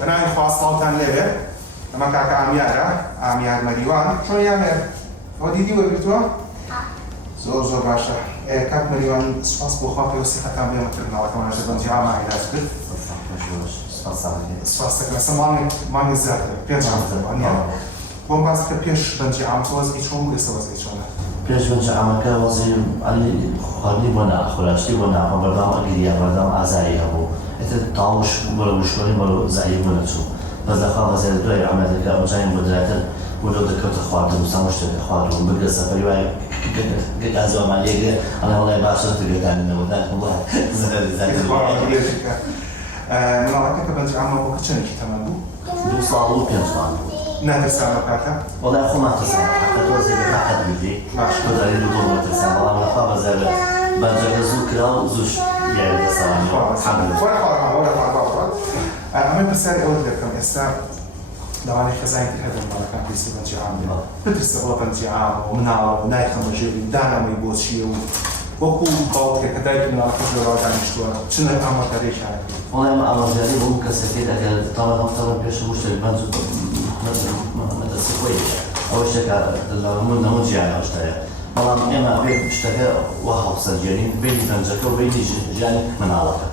بناء خواستان لێرێ ئەمە کاکە ئامیار مەریوان چۆنیان هەیە ئەوە دیدی وەرگرتووە؟ زۆر باشە کاک مەریوان سوپاس بۆ خوا پێوەستیەکان بێمەکردنەوەکەمانەژە بەنجی ئاماهیداز کرد سپاس دەکەم ئێستا مانگی زیاتر 5 مانگە بۆم باس کە پێش بەنجی ئام وەزگی چۆن و ئێستا وەزگی چۆنە؟ پێش بەنجی ئامەکە وەزی خواردنی بۆ ناخۆراشتی بۆ ناخۆ بەردەوام ئەگیریا بەردەوام ئازایی هەبوو ئێتر تاوش بەرە وشۆنی بەرە زایی بوو نەچوو بەس دەخوا وەزێ دوای ئەمەدەکە ئەوجاین بۆ دراتر بۆ لەو دەکەوتە خواردن و سەمە شتێکە خواردن بگە سەفەری وایە گازۆمانیەکە ئەڵێ وەڵای باشە تگەکانینەوە داکەڵە مناڵەکە کە بەنجی ئامە بۆ چەندێکی تەمەن بوو؟ 2 ساڵ و 5 مانگ ناترسانە کاکە؟ وەڵای خۆمان ترسان حتى تۆزێ بەتاقەت بیدی تۆزاری دوو دڵ ترسان بەڵام لەخوا بەزار بەنجەکە زوو کرا و زووش یاری دەسەوانی ئەمە پرسیاری ئەوە دەکەم ئێستا لەوانەیە خەزای تر هەبێت ماڵەکان پێویستی بەنجی ئام بێت بترسە بۆ بەنجی ئام و مناڵە و نایخەمە ژێری دانەوەی بۆ چییە و وەکو باوکێک کە دایکی مناڵەکەش لەوە دانیشتووە چنە ئامۆژگاریشیان وڵای ئەمە ئامۆژگاری بۆ کەسێکێت ئەگەر تاوان پێش شتێک بەنج مەدەسی خۆی ئەوە شتێکە نەمون ژیانە شتەیە بەڵام ئێمە بێ شتەکە وە هەڵسەرجێنین بینی بەنجەکە و بینی ژیانی مناڵەکە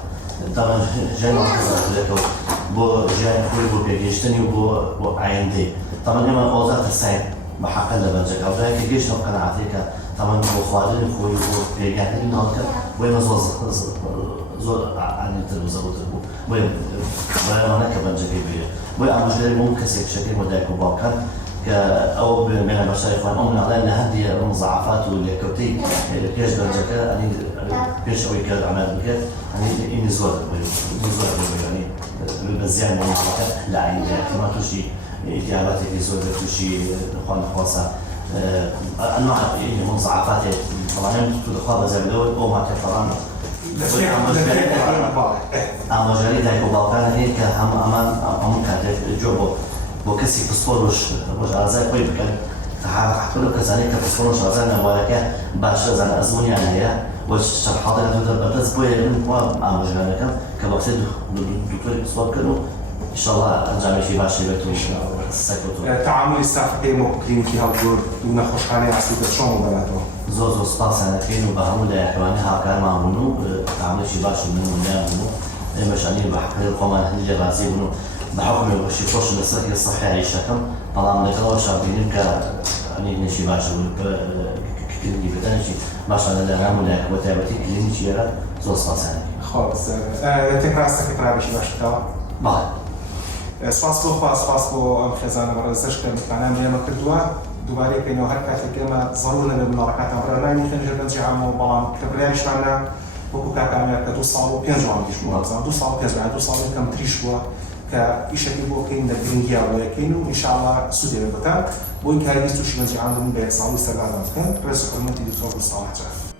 طبعا ژیانی مناڵەکە بۆ ژیانی خۆی بۆ پێگەیشتنی و بۆ ئایندەی طبعا ئێمە ئۆزاتە ساین بەحەقە لە بەنجەکە و دوایکە گەیشتەوە قەناعەتێکە طبعا بۆ خواردنی خۆی بۆ پێگەیاندنی مناڵەکە بۆ ئێمە زۆر ئاینتر و زەڕوتر بوو بۆ ئێمە کە بەنجەکەی بێ بۆی ئامۆژگاری بۆ کەسێک شەکەی بۆ دایک و باوکان کە ئەو بێنە بەشای خۆیان ئەو مناڵیان لە هەندی مزعفات و لێکەوتەی پێش بەنجەکە پێش ئەوەی کە ئەمە بکرێت ئینی زۆر ینی بە زیان مناڵەکە لە ئایندە ئەحتیمال تووشی ئیتیاباتێکی زۆر تووشی خوا نەخواسە ئەنواع مزعفاتێک بەڵام تو دەخوا بەزەردەوە ئەو ماکە فەڵان ئامۆژگاری دایک و باوکان هەیە کە هەموو کاتێک جۆ بۆ کەسی پسپۆڕش ڕۆژئازای خۆی بکەن حتى لو كذلك تصوروا شغلنا ولكن باش زعما أزمونيان هي واش حاضر هذا بس بوي من عامجنا كم كوقت الدكتور بصوب كانوا إن شاء الله نجمع شيء باش يبتو إن شاء الله سكتوا تعامل استعفاء كلينيكي هالدور دون خوشحالي عصيب شو مبلاته زوز سباس أنا كينو بهمو ده حيواني هاكار معمولو تعامل شيء باش منو منو مش أني بحكي لكم أنا هنيجي غازي منو بحكم شيء خوش للصحة الصحية عيشتهم طبعا نقدر شابين ك يعني نشي باش كلينيكي بدنشي باش على الأمام ولا وتابتي كلينيكي يرى زوز سباس أنا خالص تكرار سكترا بشي باش توا ما سپاس بۆ ئەم خێزانە بەڕێزەش کە متمانیان لێمە کردووە دووبارەی پێینەوە هەر کاتێک ئێمە زەڕوو لەبێ مناڵەکانتان بڕێلانی خێنژە بەنجی عامەوە بەڵام کە بڕیاریشتانە وەکو کاکامیان کە 2 ساڵ و 5 مانگیش بووە 2 ساڵ و 5 2 ساڵ کەم تریش بووە کە ئیشەکەی بۆ بکەین لە گرنگیا بۆ یەکەین و ئینشاءڵڵا سوودێ بێتە بۆ ئین کاری بیست تووشی بەنجی عام بوون بە 1 ساڵ و سەرگازان بکەن ڕێز و حورمەتی دکتۆر ساڵحجە